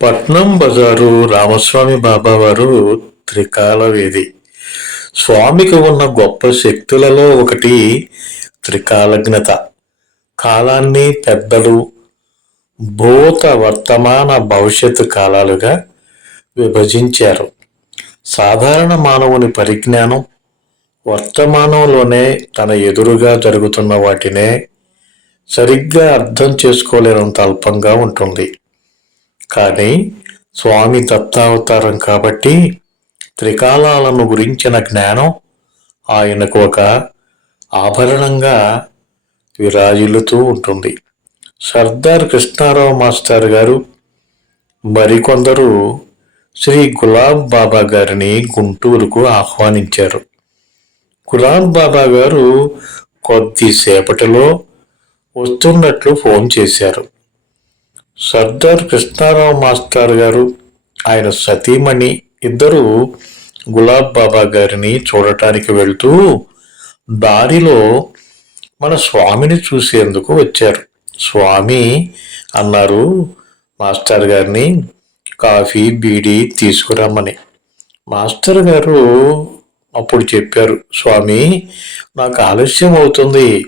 పట్నం బజారు రామస్వామి బాబా వారు త్రికాల వేది స్వామికి ఉన్న గొప్ప శక్తులలో ఒకటి త్రికాలజ్ఞత. కాలాన్ని పెద్దలు భూత వర్తమాన భవిష్యత్తు కాలాలుగా విభజించారు. సాధారణ మానవుని పరిజ్ఞానం వర్తమానంలోనే తన ఎదురుగా జరుగుతున్న వాటినే సరిగ్గా అర్థం చేసుకోలేనంత అల్పంగా ఉంటుంది. కానీ స్వామి దత్తావతారం కాబట్టి త్రికాలాలను గురించిన జ్ఞానం ఆయనకు ఒక ఆభరణంగా విరాజిల్లుతూ ఉంటుంది. సర్దార్ కృష్ణారావు మాస్టర్ గారు మరికొందరు శ్రీ గులాబ్ బాబా గారిని గుంటూరుకు ఆహ్వానించారు. గులాబ్ బాబా గారు కొద్దిసేపటిలో వస్తున్నట్లు ఫోన్ చేశారు. సర్దార్ కృష్ణారావు మాస్టర్ గారు ఆయన సతీమణి ఇద్దరు గులాబ్ బాబా గారిని చూడటానికి వెళ్తూ దారిలో మన స్వామిని చూసేందుకు వచ్చారు. స్వామి అన్నారు మాస్టర్ గారిని కాఫీ బీడీ తీసుకురమ్మని. మాస్టర్ గారు అప్పుడు చెప్పారు స్వామి నాకు ఆలస్యం అవుతుంది.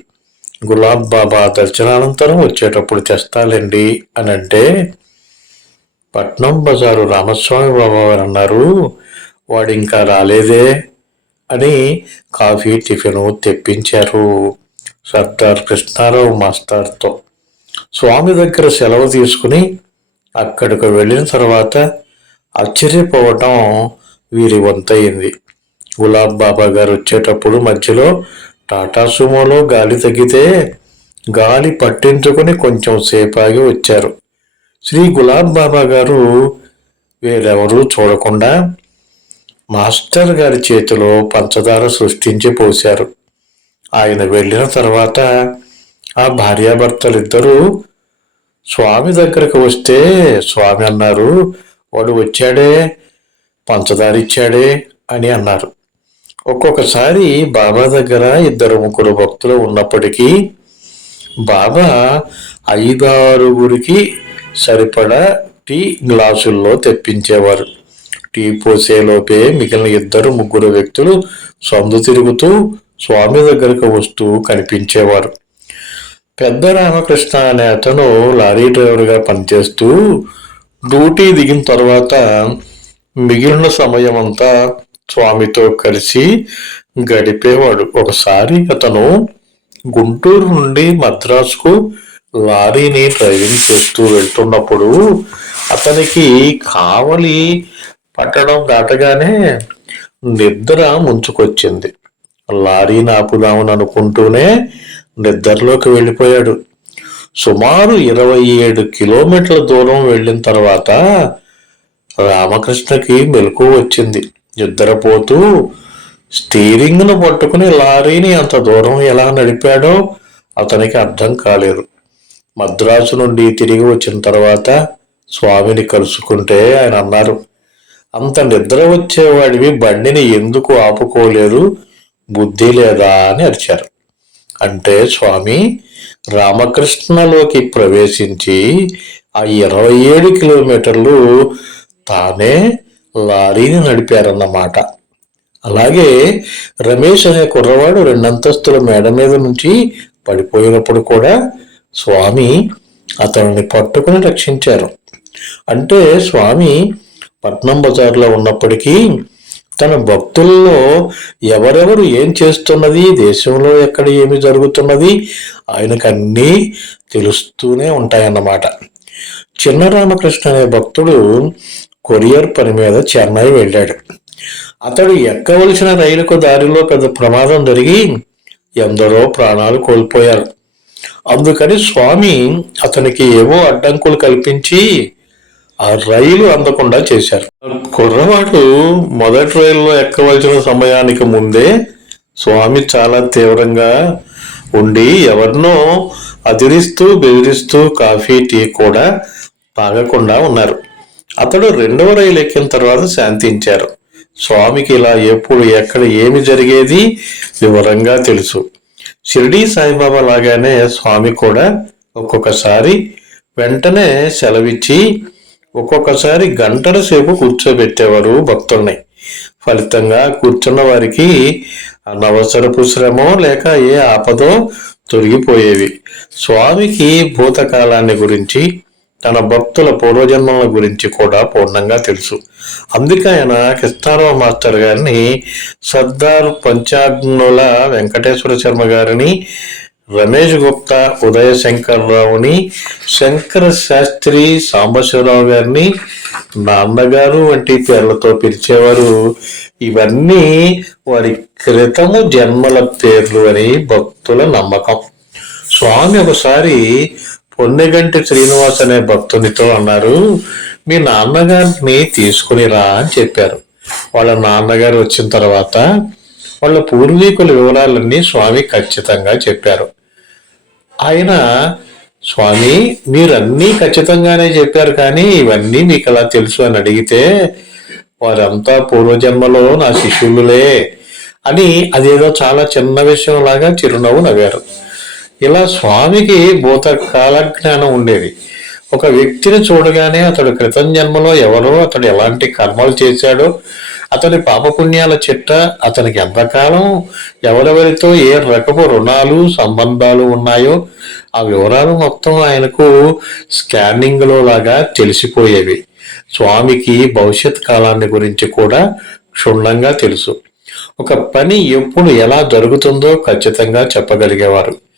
గులాబ్ బాబా దర్శనానంతరం వచ్చేటప్పుడు తెస్తాలండి అని అంటే పట్నం బజారు రామస్వామి బాబా గారు అన్నారు వాడు ఇంకా రాలేదే అని కాఫీ టిఫిన్ తెప్పించారు సర్దార్ కృష్ణారావు మాస్టర్తో. స్వామి దగ్గర సెలవు తీసుకుని అక్కడికి వెళ్ళిన తర్వాత ఆశ్చర్యపోవటం వీరి వంతయింది. గులాబ్ బాబా గారు వచ్చేటప్పుడు మధ్యలో టాటా సుమోలో గాలి తగ్గితే గాలి పట్టించుకుని కొంచెం సేపాగి వచ్చారు. శ్రీ గులాబ్ బాబా గారు వేరెవరూ చూడకుండా మాస్టర్ గారి చేతిలో పంచదార సృష్టించి పోశారు. ఆయన వెళ్ళిన తర్వాత ఆ భార్యాభర్తలిద్దరూ స్వామి దగ్గరకు వస్తే స్వామి అన్నారు వాడు వచ్చాడే పంచదార ఇచ్చాడే అని అన్నారు. ఒక్కొక్కసారి బాబా దగ్గర ఇద్దరు ముగ్గురు భక్తులు ఉన్నప్పటికీ బాబా ఐదారుగురికి సరిపడా టీ గ్లాసుల్లో తెప్పించేవారు. టీ పోసేలోపే మిగిలిన ఇద్దరు ముగ్గురు వ్యక్తులు సందు తిరుగుతూ స్వామి దగ్గరకు వస్తూ కనిపించేవారు. పెద్ద రామకృష్ణ అనే అతను లారీ డ్రైవర్గా పనిచేస్తూ డ్యూటీ దిగిన తర్వాత మిగిలిన సమయం అంతా స్వామితో కలిసి గడిపేవాడు. ఒకసారి అతను గుంటూరు నుండి మద్రాసుకు లారీని డ్రైవింగ్ చేస్తూ వెళ్తున్నప్పుడు అతనికి కావలి పట్టడం దాటగానే నిద్ర ముంచుకొచ్చింది. లారీని ఆపుదామని అనుకుంటూనే నిద్రలోకి వెళ్ళిపోయాడు. సుమారు ఇరవై ఏడు కిలోమీటర్ల దూరం వెళ్ళిన తర్వాత రామకృష్ణకి మెలకు వచ్చింది. నిద్రపోతూ స్టీరింగ్ను పట్టుకుని లారీని అంత దూరం ఎలా నడిపాడో అతనికి అర్థం కాలేదు. మద్రాసు నుండి తిరిగి వచ్చిన తర్వాత స్వామిని కలుసుకుంటే ఆయన అన్నారు అంత నిద్ర వచ్చేవాడివి బండిని ఎందుకు ఆపుకోలేదు? బుద్ధి లేదా? అని అరిచారు. అంటే స్వామి రామకృష్ణలోకి ప్రవేశించి ఆ ఇరవై ఏడు కిలోమీటర్లు తానే లారీని నడిపారన్నమాట. అలాగే రమేష్ అనే కుర్రవాడు రెండంతస్తుల మేడ మీద నుంచి పడిపోయినప్పుడు కూడా స్వామి అతనిని పట్టుకుని రక్షించారు. అంటే స్వామి పట్నం బజార్లో ఉన్నప్పటికీ తన భక్తుల్లో ఎవరెవరు ఏం చేస్తున్నది దేశంలో ఎక్కడ ఏమి జరుగుతున్నది ఆయనకు అన్నీ తెలుస్తూనే ఉంటాయన్నమాట. చిన్న రామకృష్ణ అనే భక్తుడు కొరియర్ పని మీద చెన్నై వెళ్ళాడు. అతడు ఎక్కవలసిన రైలుకు దారిలో పెద్ద ప్రమాదం జరిగి ఎందరో ప్రాణాలు కోల్పోయారు. అందుకని స్వామి అతనికి ఏవో అడ్డంకులు కల్పించి ఆ రైలు అందకుండా చేశారు. కుర్రవాడు మొదటి రైల్లో ఎక్కవలసిన సమయానికి ముందే స్వామి చాలా తీవ్రంగా ఉండి ఎవరినో అదిరిస్తూ బెదిరిస్తూ కాఫీ టీ కూడా తాగకుండా ఉన్నారు. అతడు రెండవ రైలు ఎక్కిన తర్వాత శాంతించారు. స్వామికి ఇలా ఎప్పుడు ఎక్కడ ఏమి జరిగేది వివరంగా తెలుసు. షిరిడీ సాయిబాబా లాగానే స్వామి కూడా ఒక్కొక్కసారి వెంటనే సెలవిచ్చి ఒక్కొక్కసారి గంటల సేపు కూర్చోబెట్టేవారు భక్తుల్ని ఫలితంగా కూర్చున్న వారికి అనవసరపు శ్రమో లేక ఏ ఆపదో తొలగిపోయేవి. స్వామికి భూతకాలాన్ని గురించి తన భక్తుల పూర్వజన్మల గురించి కూడా పూర్ణంగా తెలుసు. అందుకే ఆయన కృష్ణారావు మాస్టర్ గారిని సర్దార్ పంచాగ్నుల వెంకటేశ్వర శర్మ గారిని రమేష్ గుప్తా ఉదయ శంకర్ రావుని శంకర శాస్త్రి సాంబశివరావు గారిని నాన్నగారు వంటి పేర్లతో పిలిచేవారు. ఇవన్నీ వారి క్రితము జన్మల పేర్లు అని భక్తుల నమ్మకం. స్వామి ఒకసారి పొన్నెగంటి శ్రీనివాస్ అనే భక్తునితో అన్నారు మీ నాన్నగారిని తీసుకుని రా అని చెప్పారు. వాళ్ళ నాన్నగారు వచ్చిన తర్వాత వాళ్ళ పూర్వీకుల వివరాలన్నీ స్వామి ఖచ్చితంగా చెప్పారు. ఆయన స్వామి మీరన్నీ ఖచ్చితంగానే చెప్పారు కానీ ఇవన్నీ మీకు ఎలా తెలుసు అని అడిగితే వారంతా పూర్వజన్మలో నా శిష్యులులే అని అదేదో చాలా చిన్న విషయం లాగా చిరునవ్వు నవ్వారు. ఇలా స్వామికి భూత కాలజ్ఞానం ఉండేది. ఒక వ్యక్తిని చూడగానే అతడు క్రితం జన్మలో ఎవరో అతడు ఎలాంటి కర్మలు చేశాడో అతని పాపపుణ్యాల చిట్ట అతనికి ఎంతకాలం ఎవరెవరితో ఏ రకపు రుణాలు సంబంధాలు ఉన్నాయో ఆ వివరాలు మొత్తం ఆయనకు స్కానింగ్లో లాగా తెలిసిపోయేవి. స్వామికి భవిష్యత్ కాలాన్ని గురించి కూడా క్షుణ్ణంగా తెలుసు. ఒక పని ఎప్పుడు ఎలా జరుగుతుందో ఖచ్చితంగా చెప్పగలిగేవారు.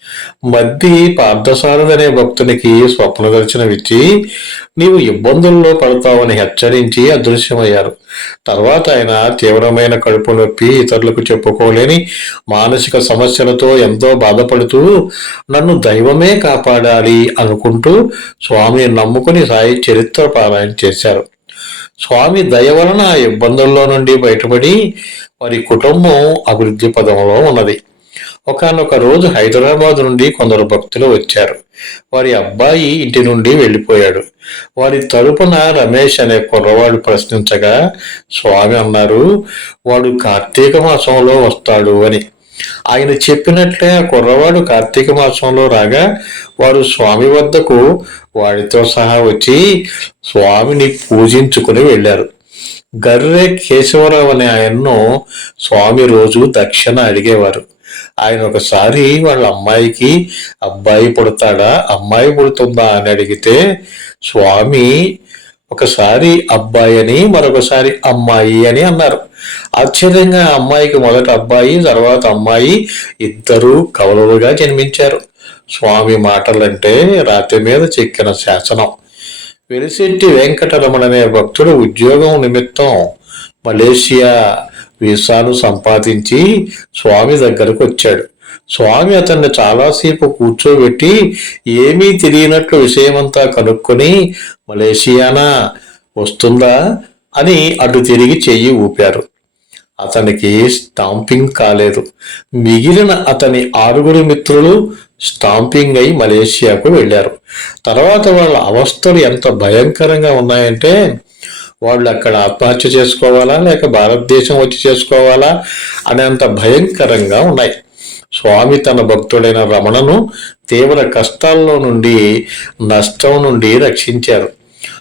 మద్ది పార్థసారథి అనే భక్తునికి స్వప్న దర్శనమిచ్చి నీవు ఇబ్బందుల్లో పడతావని హెచ్చరించి అదృశ్యమయ్యారు. తర్వాత ఆయన తీవ్రమైన కడుపు నొప్పి ఇతరులకు చెప్పుకోలేని మానసిక సమస్యలతో ఎంతో బాధపడుతూ నన్ను దైవమే కాపాడాలి అనుకుంటూ స్వామిని నమ్ముకుని సాయి చరిత్ర పారాయణ చేశారు. స్వామి దయ వలన ఆ ఇబ్బందుల్లో నుండి బయటపడి వారి కుటుంబం అభివృద్ధి పదంలో ఉన్నది. ఒకనొక రోజు హైదరాబాద్ నుండి కొందరు భక్తులు వచ్చారు. వారి అబ్బాయి ఇంటి నుండి వెళ్ళిపోయాడు. వారి తరపున రమేష్ అనే కుర్రవాడు ప్రశ్నించగా స్వామి అన్నారు వాడు కార్తీక మాసంలో వస్తాడు అని. ఆయన చెప్పినట్లే ఆ కుర్రవాడు కార్తీక మాసంలో రాగా వారు స్వామి వద్దకు వాడితో సహా వచ్చి స్వామిని పూజించుకుని వెళ్ళారు. గర్రె కేశవరావు అనే ఆయన్ను స్వామి రోజు దక్షిణ అడిగేవారు. ఆయన ఒకసారి వాళ్ళ అమ్మాయికి అబ్బాయి పుడతాడా? అమ్మాయి పుడుతుందా? అని అడిగితే స్వామి ఒకసారి అబ్బాయి అని మరొకసారి అమ్మాయి అని అన్నారు. ఆశ్చర్యంగా అమ్మాయికి మొదట అబ్బాయి తర్వాత అమ్మాయి ఇద్దరూ కవలులుగా జన్మించారు. స్వామి మాటలంటే రాతి మీద చెక్కిన శాసనం. వెలిశెట్టి వెంకటరమణ అనే భక్తుడు ఉద్యోగం నిమిత్తం మలేషియా వీసాను సంపాదించి స్వామి దగ్గరకు వచ్చాడు. స్వామి అతన్ని చాలాసేపు కూర్చోబెట్టి ఏమీ తెలియనట్లు విషయమంతా కనుక్కొని మలేషియానా వస్తుందా? అని అటు తిరిగి చెయ్యి ఊపారు. అతనికి స్టాంపింగ్ కాలేదు. మిగిలిన అతని ఆరుగురు మిత్రులు స్టాంపింగ్ అయి మలేషియాకు వెళ్ళారు. తర్వాత వాళ్ళ అవస్థలు ఎంత భయంకరంగా ఉన్నాయంటే వాళ్ళు అక్కడ ఆత్మహత్య చేసుకోవాలా లేక భారతదేశం వచ్చి చేసుకోవాలా అనేంత భయంకరంగా ఉన్నాయి. స్వామి తన భక్తుడైన రమణను తీవ్ర కష్టాల్లో నుండి నష్టం నుండి రక్షించారు.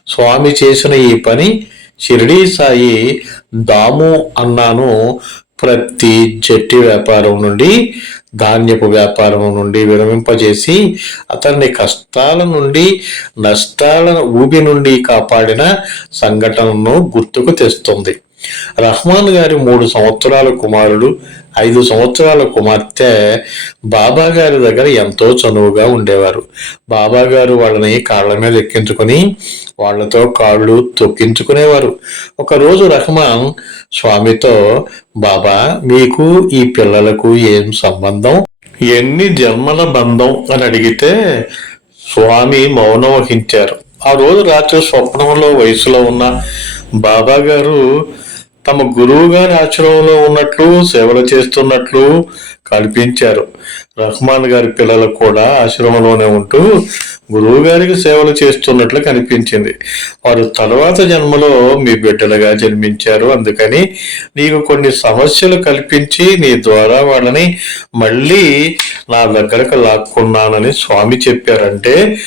స్వామి చేసిన ఈ పని షిరిడీ సాయి దాము అన్నాను ప్రతి జట్టి వ్యాపారం నుండి ధాన్యపు వ్యాపారం నుండి విరమింపజేసి అతన్ని కష్టాల నుండి నష్టాల ఊబి నుండి కాపాడిన సంఘటనను గుర్తుకు తెస్తుంది. రహమాన్ గారి మూడు సంవత్సరాల కుమారుడు ఐదు సంవత్సరాల కుమార్తె బాబా గారి దగ్గర ఎంతో చనువుగా ఉండేవారు. బాబా గారు వాళ్ళని కాళ్ళ మీద ఎక్కించుకొని వాళ్ళతో కాళ్ళు తొక్కించుకునేవారు. ఒకరోజు రహమాన్ స్వామితో బాబా మీకు ఈ పిల్లలకు ఏం సంబంధం? ఎన్ని జన్మల బంధం? అని అడిగితే స్వామి మౌనం వహించారు. ఆ రోజు రాత్రి స్వప్నంలో వయసులో ఉన్న బాబా గారు తమ గురువు గారి ఆశ్రమంలో ఉన్నట్లు సేవలు చేస్తున్నట్లు కనిపించారు రహమాన్ గారి పిల్లలు కూడా ఆశ్రమంలోనే ఉంటూ గురువుగారికి సేవలు చేస్తున్నట్లు కనిపించింది. వారు తర్వాత జన్మలో మీ బిడ్డలుగా జన్మించారు. అందుకని నీకు కొన్ని సమస్యలు కల్పించి నీ ద్వారా వాళ్ళని మళ్ళీ నా దగ్గరకు లాక్కున్నానని స్వామి చెప్పారంటే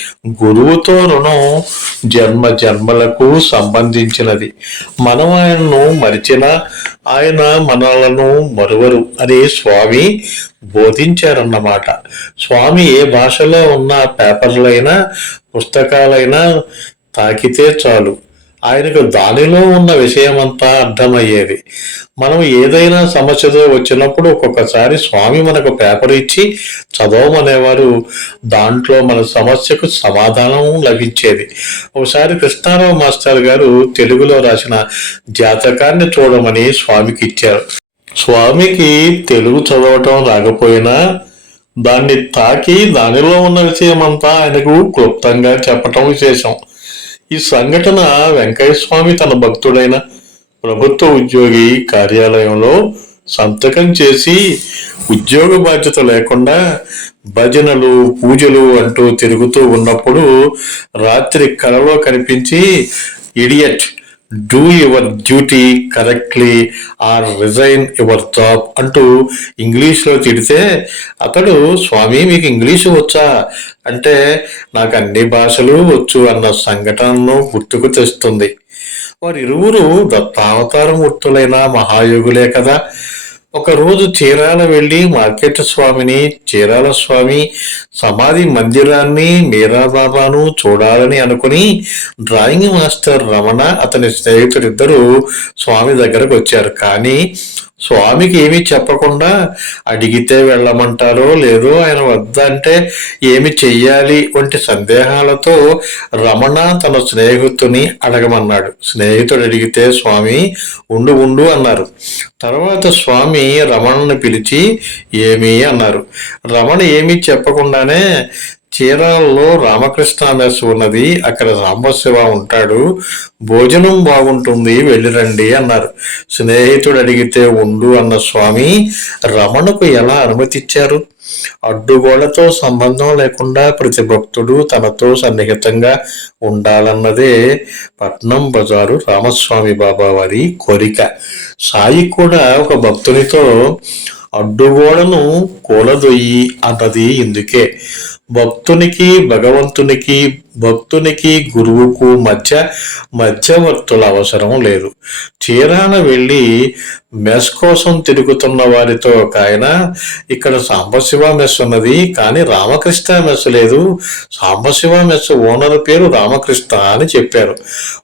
గురువుతో రుణం జన్మ జన్మలకు సంబంధించినది. మనం ఆయనను మరిచిన ఆయన మనలను మరువరు అని స్వామి బోధించారన్నమాట. స్వామి ఏ భాషలో ఉన్న పేపర్లైనా పుస్తకాలైనా తాకితే చాలు. ఆయనకు దానిలో ఉన్న విషయమంతా అర్థమయ్యేది. మనం ఏదైనా సమస్యతో వచ్చినప్పుడు ఒక్కొక్కసారి స్వామి మనకు పేపర్ ఇచ్చి చదవమనేవారు దాంట్లో మన సమస్యకు సమాధానం లభించేది. ఒకసారి కృష్ణారావు మాస్టర్ గారు తెలుగులో రాసిన జాతకాన్ని చూడమని స్వామికి ఇచ్చారు. స్వామికి తెలుగు చదవటం రాకపోయినా దాన్ని తాకి దానిలో ఉన్న విషయమంతా ఆయనకు క్లుప్తంగా చెప్పటం విశేషం. ఈ సంఘటన వెంకయ్య స్వామి తన భక్తుడైన ప్రభుత్వ ఉద్యోగి కార్యాలయంలో సంతకం చేసి ఉద్యోగ బాధ్యత లేకుండా భజనలు పూజలు అంటూ తిరుగుతూ ఉన్నప్పుడు రాత్రి కలలో కనిపించి idiot do your duty correctly or resign your job అంటూ ఇంగ్లీష్లో తిడితే అతడు స్వామి మీకు ఇంగ్లీషు వచ్చా? అంటే నాకు అన్ని భాషలు వచ్చు అన్న సంఘటనను గుర్తుకు తెస్తుంది. వారిరువురు దత్తావతారమూర్తులైన మహాయోగులే కదా. ఒకరోజు చీరాల వెళ్ళి మార్కెట్ స్వామిని చీరాల స్వామి సమాధి మందిరాన్ని మీరాబాబాను చూడాలని అనుకుని డ్రాయింగ్ మాస్టర్ రమణ అతని స్నేహితుడిద్దరూ స్వామి దగ్గరకు వచ్చారు. కానీ స్వామికి ఏమీ చెప్పకుండా అడిగితే వెళ్ళమంటారో లేదో ఆయన వద్ద అంటే ఏమి చెయ్యాలి వంటి సందేహాలతో రమణ తన స్నేహితుని అడగమన్నాడు. స్నేహితుడు అడిగితే స్వామి ఉండు ఉండు అన్నారు. తర్వాత స్వామి రమణను పిలిచి ఏమి అన్నారు. రమణ ఏమీ చెప్పకుండానే చీరాలలో రామకృష్ణ మెస్ ఉన్నది అక్కడ సాంబశివ ఉంటాడు భోజనం బాగుంటుంది వెళ్ళిరండి అన్నారు. స్నేహితుడు అడిగితే ఉండు అన్న స్వామి రమణకు ఎలా అనుమతిచ్చారు? అడ్డుగోడతో సంబంధం లేకుండా ప్రతి భక్తుడు తనతో సన్నిహితంగా ఉండాలన్నదే పట్నం బజారు రామస్వామి బాబా వారి కోరిక. సాయి కూడా ఒక భక్తునితో అడ్డుగోడను కూలదొయ్యి అన్నది ఇందుకే. భక్తునికి భగవంతునికి భక్తునికి గురువుకు మధ్య మధ్యవర్తుల అవసరం లేదు. చీరాన వెళ్ళి మెస్ కోసం తిరుగుతున్న వారితో ఒక ఆయన ఇక్కడ సాంబశివ మెస్ ఉన్నది కానీ రామకృష్ణ మెస్ లేదు. సాంబశివ మెస్ ఓనర్ పేరు రామకృష్ణ అని చెప్పారు.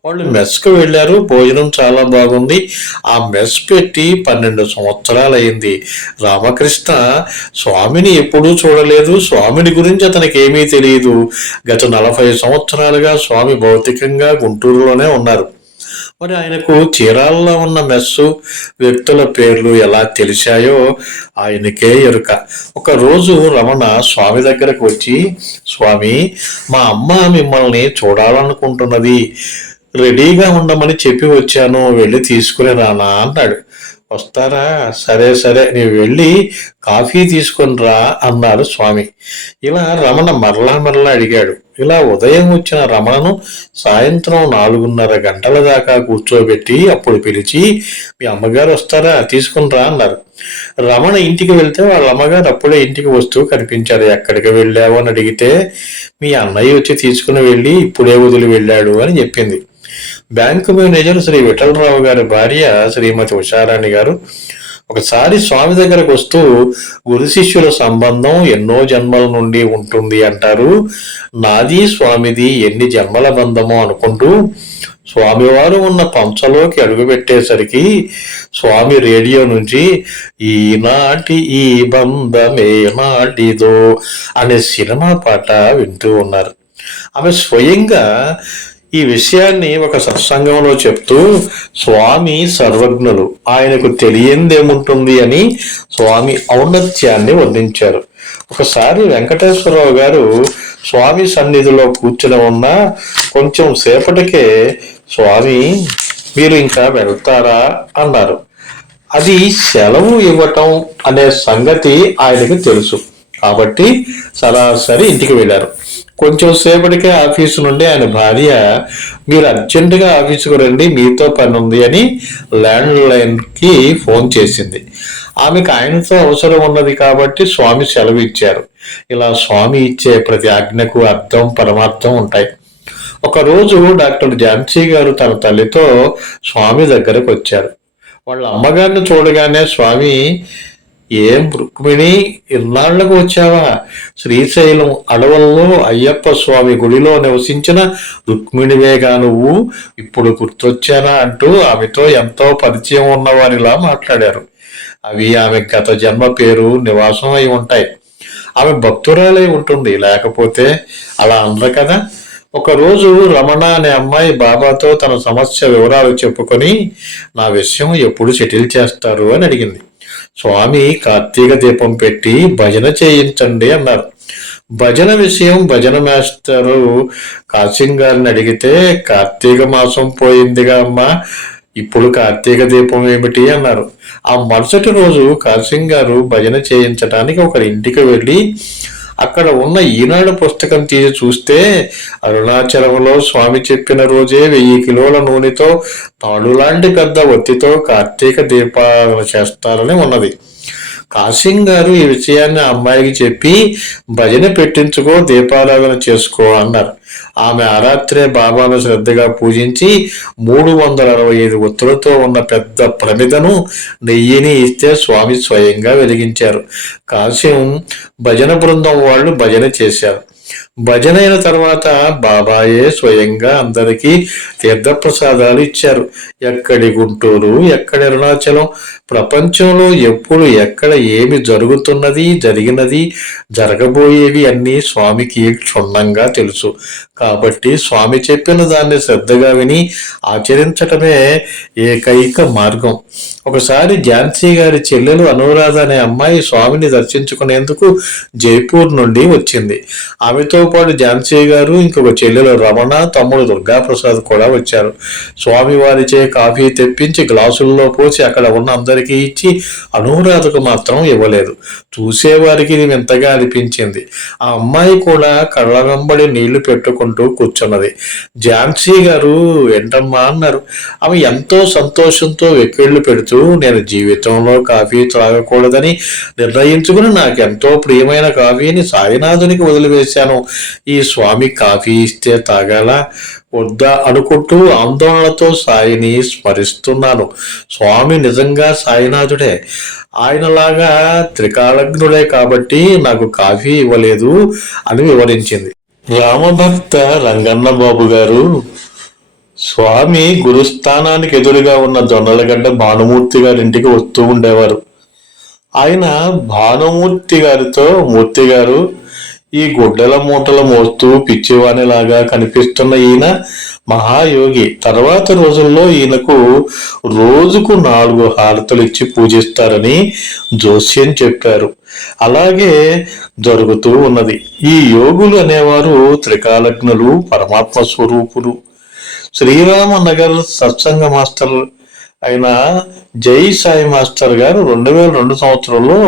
వాళ్ళు మెస్కు వెళ్ళారు. భోజనం చాలా బాగుంది. ఆ మెస్ పెట్టి పన్నెండు సంవత్సరాలు అయింది రామకృష్ణ స్వామిని ఎప్పుడూ చూడలేదు. స్వామిని గురించి అతనికి ఏమీ తెలియదు గత నలభై సంవత్సరాలుగా స్వామి భౌతికంగా గుంటూరులోనే ఉన్నారు. మరి ఆయనకు చీరాల్లో ఉన్న మెస్సు వ్యక్తుల పేర్లు ఎలా తెలిసాయో ఆయనకే ఎరుక. ఒక రోజు రమణ స్వామి దగ్గరకు వచ్చి స్వామి మా అమ్మ మిమ్మల్ని చూడాలనుకుంటున్నది. రెడీగా ఉండమని చెప్పి వచ్చాను. వెళ్ళి తీసుకుని రానా? అన్నాడు. వస్తారా? సరే సరే నీవు వెళ్ళి కాఫీ తీసుకొని రా అన్నాడు స్వామి. ఇలా రమణ మరలా మరలా అడిగాడు. ఇలా ఉదయం వచ్చిన రమణను సాయంత్రం నాలుగున్నర గంటల దాకా కూర్చోబెట్టి అప్పుడు పిలిచి మీ అమ్మగారు వస్తారా? తీసుకుని రా అన్నారు. రమణ ఇంటికి వెళ్తే వాళ్ళ అమ్మగారు అప్పుడే ఇంటికి వస్తూ కనిపించారు. ఎక్కడికి వెళ్ళావు? అని అడిగితే మీ అన్నయ్య వచ్చి తీసుకుని వెళ్ళి ఇప్పుడే వదిలి వెళ్ళాడు అని చెప్పింది. బ్యాంకు మేనేజర్ శ్రీ విఠలరావు గారి భార్య శ్రీమతి ఉషారాణి గారు ఒకసారి స్వామి దగ్గరకు వస్తూ గురు శిష్యుల సంబంధం ఎన్నో జన్మల నుండి ఉంటుంది అంటారు. నాది స్వామిది ఎన్ని జన్మల బంధమో అనుకుంటూ స్వామివారు ఉన్న పంచలోకి అడుగుపెట్టేసరికి స్వామి రేడియో నుంచి ఈనాటి ఈ బంధమే నాటిదో అనే సినిమా పాట వింటూ ఉన్నారు. ఆమె స్వయంగా ఈ విషయాన్ని ఒక సత్సంగంలో చెప్తూ స్వామి సర్వజ్ఞులు ఆయనకు తెలియందేముంటుంది? అని స్వామి ఔన్నత్యాన్ని వర్ణించారు. ఒకసారి వెంకటేశ్వరరావు గారు స్వామి సన్నిధిలో కూర్చుని ఉన్న కొంచెం సేపటికే స్వామి మీరు ఇంకా వెళ్తారా? అన్నారు. అది సెలవు ఇవ్వటం అనే సంగతి ఆయనకు తెలుసు. కాబట్టి సరాసరి ఇంటికి వెళ్ళారు. కొంచెం సేపటికే ఆఫీసు నుండి ఆయన భార్య మీరు అర్జెంటుగా ఆఫీసుకు రండి మీతో పని ఉంది అని ల్యాండ్ లైన్కి ఫోన్ చేసింది. ఆమెకు ఆయనతో అవసరం ఉన్నది కాబట్టి స్వామి సెలవు ఇచ్చారు. ఇలా స్వామి ఇచ్చే ప్రతి ఆజ్ఞకు అర్థం పరమార్థం ఉంటాయి. ఒకరోజు డాక్టర్ ఝాన్సీ గారు తన తల్లితో స్వామి దగ్గరకు వచ్చారు. వాళ్ళ అమ్మగారిని చూడగానే స్వామి ఏం రుక్మిణి ఇన్నాళ్ళకు వచ్చావా? శ్రీశైలం అడవుల్లో అయ్యప్ప స్వామి గుడిలో నివసించిన రుక్మిణివేగా నువ్వు. ఇప్పుడు గుర్తొచ్చానా అంటూ ఆమెతో ఎంతో పరిచయం ఉన్నవారిలా మాట్లాడారు. అవి ఆమె గత జన్మ పేరు నివాసం అయి ఉంటాయి. ఆమె భక్తురాలై ఉంటుంది. లేకపోతే అలా అందరు కదా? ఒకరోజు రమణ అనే అమ్మాయి బాబాతో తన సమస్య వివరాలు చెప్పుకొని నా విషయం ఎప్పుడు సెటిల్ చేస్తారు అని అడిగింది. స్వామి కార్తీక దీపం పెట్టి భజన చేయించండి అన్నారు. భజన విషయం భజన మాస్టరు కాసింగ్ గారిని అడిగితే కార్తీక మాసం పోయిందిగా అమ్మా ఇప్పుడు కార్తీక దీపం ఏమిటి? అన్నారు. ఆ మరుసటి రోజు కాసింగ్ గారు భజన చేయించడానికి ఒకరి ఇంటికి వెళ్ళి అక్కడ ఉన్న ఈనాడు పుస్తకం తీసి చూస్తే అరుణాచలంలో స్వామి చెప్పిన రోజే వెయ్యి కిలోల నూనెతో తాడు లాంటి పెద్ద ఒత్తితో కార్తీక దీపాలను చేస్తారని ఉన్నది. కాసిం గారు ఈ విషయాన్ని అమ్మాయికి చెప్పి భజన పెట్టించుకో దీపారాధన చేసుకో అన్నారు. ఆమె ఆరాత్రే బాబాను శ్రద్ధగా పూజించి మూడు వందల అరవై ఐదు ఒత్తులతో ఉన్న పెద్ద ప్రమిదను నెయ్యిని ఇస్తే స్వామి స్వయంగా వెలిగించారు. కాశ్యం భజన బృందం వాళ్ళు భజన చేశారు. భజన అయిన తర్వాత బాబాయే స్వయంగా అందరికీ తీర్థప్రసాదాలు ఇచ్చారు. ఎక్కడి గుంటూరు ఎక్కడి అరుణాచలం? ప్రపంచంలో ఎప్పుడు ఎక్కడ ఏమి జరుగుతున్నది జరిగినది జరగబోయేవి అన్నీ స్వామికి క్షుణ్ణంగా తెలుసు. కాబట్టి స్వామి చెప్పిన దాన్ని శ్రద్ధగా విని ఆచరించటమే ఏకైక మార్గం. ఒకసారి ఝాన్సీ గారి చెల్లెలు అనురాధ అనే అమ్మాయి స్వామిని దర్శించుకునేందుకు జైపూర్ నుండి వచ్చింది. ఆమెతో పాటు ఝాన్సీ గారు ఇంకొక చెల్లెలు రమణ తమ్ముడు దుర్గాప్రసాద్ కూడా వచ్చారు. స్వామి వారిచే కాఫీ తెప్పించి గ్లాసుల్లో పోసి అక్కడ ఉన్న అందరికీ ఇచ్చి అనురాధకు మాత్రం ఇవ్వలేదు. చూసేవారికి ఇది వింతగా అనిపించింది. ఆ అమ్మాయి కూడా కళ్ళ వెంబడి నీళ్ళు పెట్టుకుంటూ కూర్చున్నది. ఝాన్సీ గారు ఏంటమ్మా అన్నారు. ఆమె ఎంతో సంతోషంతో వెక్కిళ్ళు పెడుతూ నేను జీవితంలో కాఫీ త్రాగకూడదని నిర్ణయించుకుని నాకు ఎంతో ప్రియమైన కాఫీని సాయినాథునికి వదిలివేశాను. ఈ స్వామి కాఫీ ఇస్తే తాగాల? వద్దా అనుకుంటూ ఆందోళనతో సాయిని స్మరిస్తున్నాను. స్వామి నిజంగా సాయినాథుడే. ఆయనలాగా త్రికాలజ్ఞుడే కాబట్టి నాకు కాఫీ ఇవ్వలేదు అని వివరించింది. రామభక్త రంగన్న బాబు గారు స్వామి గురుస్థానానికి ఎదురుగా ఉన్న దొండలగడ్డ భానుమూర్తి గారి ఇంటికి వస్తూ ఉండేవారు. ఆయన భానుమూర్తి గారితో మూర్తి గారు ఈ గుడ్డల మూటలు మోస్తూ పిచ్చివాణిలాగా కనిపిస్తున్న ఈయన మహాయోగి. తర్వాత రోజుల్లో ఈయనకు రోజుకు నాలుగు హారతలు ఇచ్చి పూజిస్తారని జోస్యం చెప్పారు. అలాగే జరుగుతూ ఉన్నది. ఈ యోగులు అనేవారు త్రికాలజ్ఞులు పరమాత్మ స్వరూపులు. శ్రీరామనగర్ సత్సంగ మాస్టర్ అయిన జై సాయి మాస్టర్ గారు రెండు వేల రెండు సంవత్సరంలో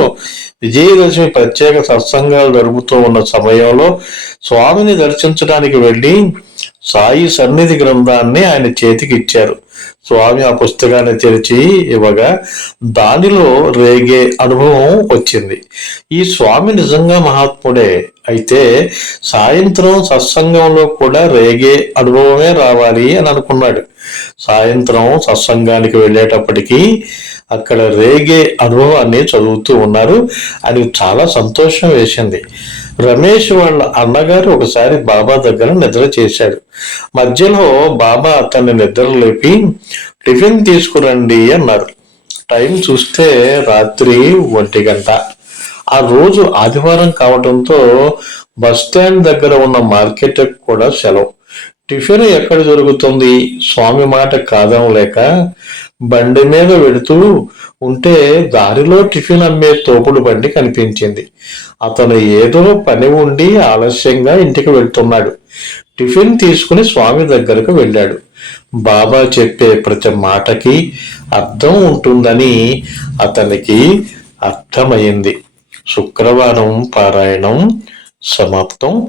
విజయదశమి ప్రత్యేక సత్సంగాలు జరుగుతూ ఉన్న సమయంలో స్వామిని దర్శించడానికి వెళ్ళి సాయి సన్నిధి గ్రంథాన్ని ఆయన చేతికి ఇచ్చారు. స్వామి ఆ పుస్తకాన్ని తెరిచి ఇవ్వగా దానిలో రేగే అనుభవం వచ్చింది. ఈ స్వామి నిజంగా మహాత్ముడే. అయితే సాయంత్రం సత్సంగంలో కూడా రేగే అనుభవమే రావాలి అని అనుకున్నాడు. సాయంత్రం సత్సంగానికి వెళ్ళేటప్పటికీ అక్కడ రేగే అనుభవాన్ని చదువుతూ ఉన్నారు. అది చాలా సంతోషం వేసింది. రమేష్ వాళ్ళ అన్నగారు ఒకసారి బాబా దగ్గర నిద్ర చేశాడు. మధ్యలో బాబా అతన్ని నిద్ర లేపి టిఫిన్ తీసుకురండి అన్నారు. టైం చూస్తే రాత్రి ఒంటి గంట. ఆ రోజు ఆదివారం కావడంతో బస్ స్టాండ్ దగ్గర ఉన్న మార్కెట్ కూడా సెలవు. టిఫిన్ ఎక్కడ జరుగుతుంది స్వామి మాట కాదం లేక బండి మీద వెడుతూ ఉంటే దారిలో టిఫిన్ అమ్మే తోపుడు బండి కనిపించింది. అతను ఏదో పని ఉండి ఆలస్యంగా ఇంటికి వెళ్తున్నాడు. టిఫిన్ తీసుకుని స్వామి దగ్గరకు వెళ్ళాడు. బాబా చెప్పే ప్రతి మాటకి అర్థం ఉంటుందని అతనికి అర్థమైంది. శుక్రవారం పారాయణం సమాప్తం.